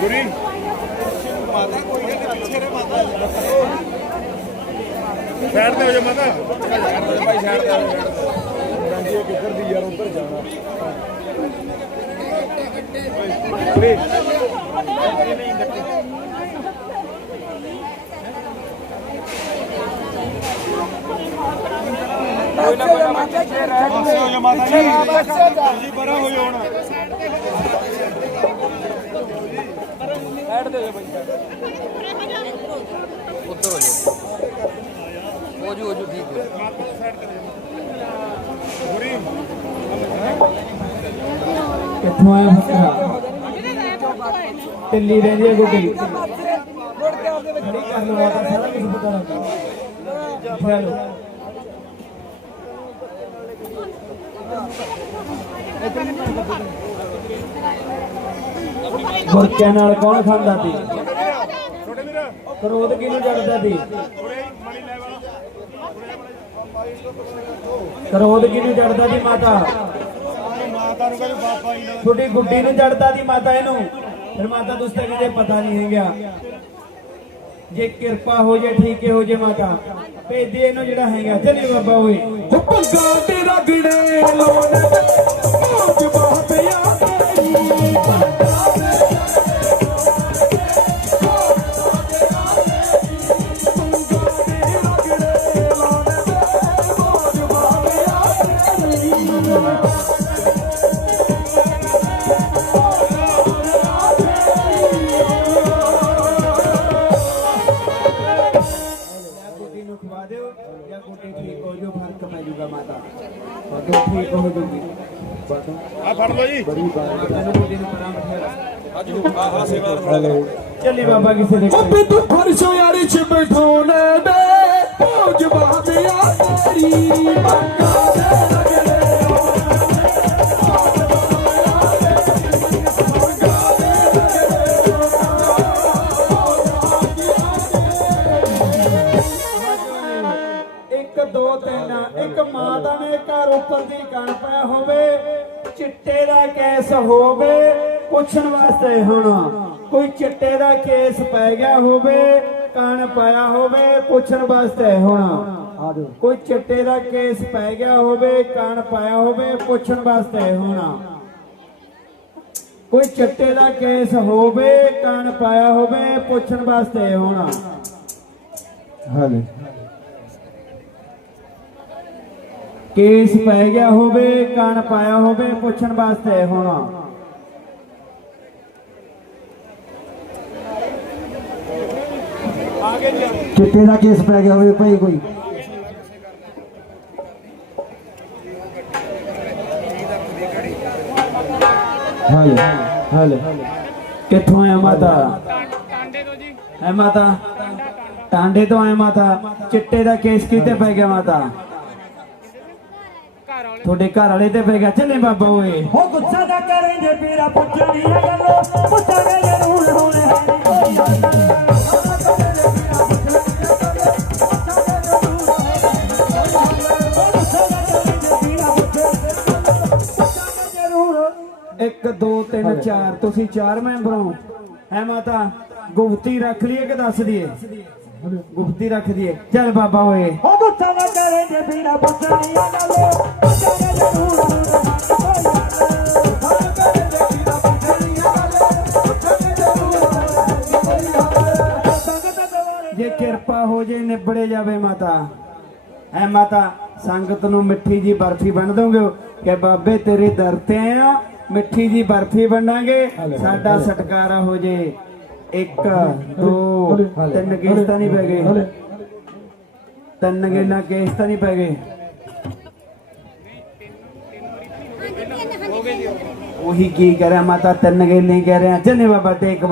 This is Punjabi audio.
ਗੁਰੀ। ਮਾਤਾ ਕੋਈ ਗੱਲ ਪਿੱਛੇ ਰੇ ਮਾਤਾ ਸਾਈਡ ਤੇ ਹੋ ਜਾ ਮਾਤਾ ਭਾਈ ਸਾਈਡ ਤੇ ਜਾਂਦੀ ਕਿੱਧਰ ਦੀ ਯਾਰ ਉੱਧਰ ਜਾਣਾ ਪਾਸੇ ਹੋ ਜਾ ਮਾਤਾ ਜੀ। ਜੀ। ਪਰਾਂ ਹੋ ਜਾ ਹੁਣ। ਉੱਧਰ ਹੋ ਜਾਓ। ਹੋ ਜੂ ਹੋ ਜੂ ਠੀਕ ਹੋ ਗੁਰੀ ਕਿੱਥੋਂ ਆਇਆ ਫਕਰਾ ਦਿੱਲੀ ਰਹਿੰਦੀ ਹੈ ਗੁੱਡੀ ਖੜੀ ਕਰ ਲਓ ਮਾਤਾ ਸਾਰਾ ਕੁਝ ਪਤਾ ਲੱਗਾ ਚਲੋ। ਮੁਰਕਿਆਂ ਨਾਲ ਕੌਣ ਖਾਂਦਾ ਸੀ? ਕਰੋਧ ਕਿਹਨੂੰ ਜੜਦਾ ਸੀ? ਕਰੋਧ ਕਿਹਨੂੰ ਜੜਦਾ ਸੀ ਮਾਤਾ? ਛੋਟੀ ਗੁੱਡੀ ਨੂੰ ਜੜਦਾ ਦੀ ਮਾਤਾ ਇਹਨੂੰ। ਫਿਰ ਮਾਤਾ ਤੁਸੀਂ ਕਿਤੇ ਪਤਾ ਨਹੀਂ ਹੈਗਾ। ਜੇ ਕਿਰਪਾ ਹੋ ਜੇ, ਠੀਕ ਹੋ ਜੇ ਮਾਤਾ। ਭੇਜਦੇ ਇਹਨੂੰ ਜਿਹੜਾ ਹੈਗਾ। ਚਲੇ ਬਾਬਾ ਓਏ। ਪੰਗਾ ਤੇ ਰਗੜੇ ਲੋਨ ਹੋ ਜੂਗੀ ਆ ਫੜ ਲਓ ਜੀ ਪਰਾਂ ਬਿਠਾ ਚੱਲੀ ਬਾਬਾ ਕਿਸੇ ਦੇ ਕੋਲ। ਅਬੇ ਤੂੰ ਫਰਸ਼ੋ ਯਾਰ ਚ ਬੈਠੋਨੇ ਦੇ ਮੌਜ ਬਾਪਿਆ ਤੇਰੀ ਪੰਗਾ ਇੱਕ ਮਾਤਾ ਨੇ ਘਰ ਉੱਪਰ ਦੀ ਕਣ ਪਿਆ ਹੋਵੇ, ਚਿੱਟੇ ਦਾ ਕੇਸ ਹੋਵੇ, ਪੁੱਛਣ ਵਾਸਤੇ ਹੁਣ ਕੋਈ ਚਿੱਟੇ ਦਾ ਕੇਸ ਪੈ ਗਿਆ ਹੋਵੇ, ਕਣ ਪਾਇਆ ਹੋਵੇ, ਪੁੱਛਣ ਵਾਸਤੇ ਹੋਣਾ ਕੋਈ ਚਿੱਟੇ ਦਾ ਕੇਸ ਪੈ ਗਿਆ ਹੋਵੇ, ਕਣ ਪਾਇਆ ਹੋਵੇ, ਪੁੱਛਣ ਵਾਸਤੇ ਹੋਣਾ ਕੋਈ ਚਿੱਟੇ ਦਾ ਕੇਸ ਹੋਵੇ, ਕਣ ਪਾਇਆ ਹੋਵੇ, ਪੁੱਛਣ ਵਾਸਤੇ ਹੁਣ ਹਾਲੇ ਕੇਸ ਪੈ ਗਿਆ ਹੋਵੇ ਕਣ ਪਾਇਆ ਹੋਵੇ ਪੁੱਛਣ ਵਾਸਤੇ ਹੁਣ। ਚਿੱਟੇ ਦਾ ਕੇਸ ਪੈ ਗਿਆ ਹੋਵੇ ਭਾਈ ਕੋਈ? ਹਾਲੇ ਹਾਲੇ। ਕਿੱਥੋਂ ਆਇਆ ਮਾਤਾ? ਟਾਂਡੇ ਤੋਂ ਜੀ ਹੈ ਮਾਤਾ? ਟਾਂਡੇ ਤੋਂ ਆਇਆ ਮਾਤਾ। ਚਿੱਟੇ ਦਾ ਕੇਸ ਕਿਤੇ ਪੈ ਗਿਆ ਮਾਤਾ? ਤੁਹਾਡੇ ਘਰ ਵਾਲੇ ਤੇ ਪੈ ਗਿਆ। ਚੱਲੇ ਬਾਬਾ ਓਏ। ਹੋ ਗੁੱਸਾ ਦਾ ਕਰੇਂਗੇ ਪੀਰਾ ਪੁੱਛਣੀ ਆ ਗੱਲ। ਪੁੱਛਾਂਗੇ ਜ਼ਰੂਰ ਹੁਣ ਹੈ। ਇੱਕ ਦੋ ਤਿੰਨ ਚਾਰ। ਤੁਸੀਂ ਚਾਰ ਮੈਂਬਰ ਹੋ। ਹੈ ਮਾਤਾ ਗੁਪਤੀ ਰੱਖ ਲਈਏ ਕਿ ਦੱਸ ਦਈਏ? ਗੁਪਤੀ ਰੱਖ ਦਈਏ। ਚੱਲ ਬਾਬਾ ਓਏ। ਹੋ ਗੁੱਸਾ ਦਾ ਕਰੇਂਗੇ ਪੀਰਾ ਪੁੱਛਣੀ ਆ ਗੱਲ ਪੁੱਛਾਂਗੇ ਜ਼ਰੂਰ ਜੇ ਕਿਰਪਾ ਹੋ ਜੇ ਨਿਬੜੇ ਜਾਵੇ ਮਾਤਾ। ਐ ਮਾਤਾ ਸੰਗਤ ਨੂੰ ਮਿੱਠੀ ਜੀ ਬਰਫੀ ਵੰਡ ਦੋਗੇ? ਕਿ ਬਾਬੇ ਤੇਰੇ ਦਰ ਤੇ ਆ ਮਿੱਠੀ ਜੀ ਬਰਫੀ ਵੰਡਾਂਗੇ ਸਾਡਾ ਸਟਕਾਰਾ ਹੋ ਜੇ। ਇੱਕ ਦੋ ਤਿੰਨ ਕੇਸ ਤਾਂ ਨਹੀਂ ਪੈ ਗਏ ਤਿੰਨ ਗੇਨਾ ਕੇਸ ਤਾਂ ਨਹੀਂ ਪੈ ਗਏ ਉਹੀ ਕੀ ਕਹਿ ਰਿਹਾ ਮਾਤਾ ਤਿੰਨ ਗੇਲੇ ਕਹਿ ਰਿਹਾ ਚੱਲੇ ਬਾਬਾ ਟੇਕ